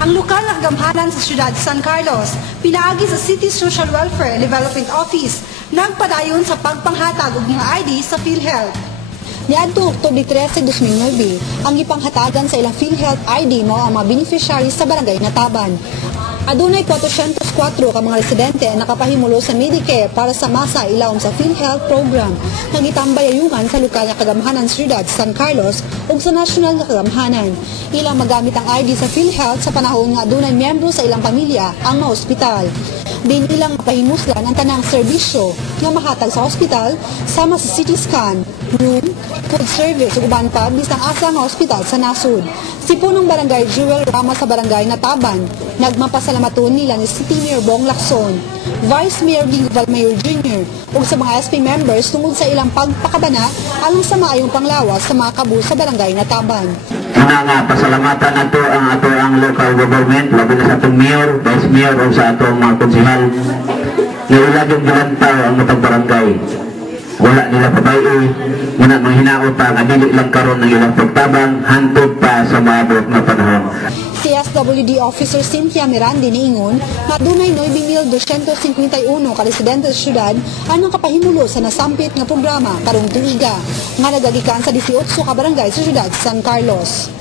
Ang lokal na kagamhanan sa siyudad San Carlos, pinaagi sa City Social Welfare and Development Office, nagpadayon sa pagpanghatag og mga ID sa PhilHealth. Niadto Oktubre 13, 2009, ang ipanghatagan sa ilang PhilHealth ID mo ang mga beneficiaries sa barangay Nataban. Adunay 404 ka mga residente ang nakapahimulo sa Medicare para sa masa ilawom sa PhilHealth program nga gitambayayungan sa lokal nga kagamhanan sa siyudad San Carlos ug sa nasyonal nga kagamhanan. Ilang magamit ang ID sa PhilHealth sa panahon nga adunay miyembro sa ilang pamilya ang mga ospital. Din ilang mapahimuslan ang tanang serbisyo nga mahatag sa ospital sama sa CT scan, room, food service ug uban pa bisan asa nga ospital sa nasud. Si punong barangay Jewel Ramos sa barangay Nataban, nagmapasalamaton nila ni City Mayor Bong Lacson, Vice Mayor Gingbal Mayor Jr. ug sa mga SP members tungod sa ilang pagpakabana alang sa maayong panglawas sa mga kabu sa barangay Nataban. Nga pasalamatan nato ang local government, labi na sa atong mayor, vice mayor o sa atong mga konsehal. Iulagang gilantaw ang matang barangay. Wala nila pabayi, muna manghinaot pa nga dili lang karon ng ilang pagtabang hantod pa sa maabot na panahon. Si SWD Officer Cynthia Mirandi niingon nga dunay 9,251 ka residente sa syudad ang kapahimulo sa nasampit nga programa karong tuiga nga nagagikan sa 18 ka barangay sa syudad San Carlos.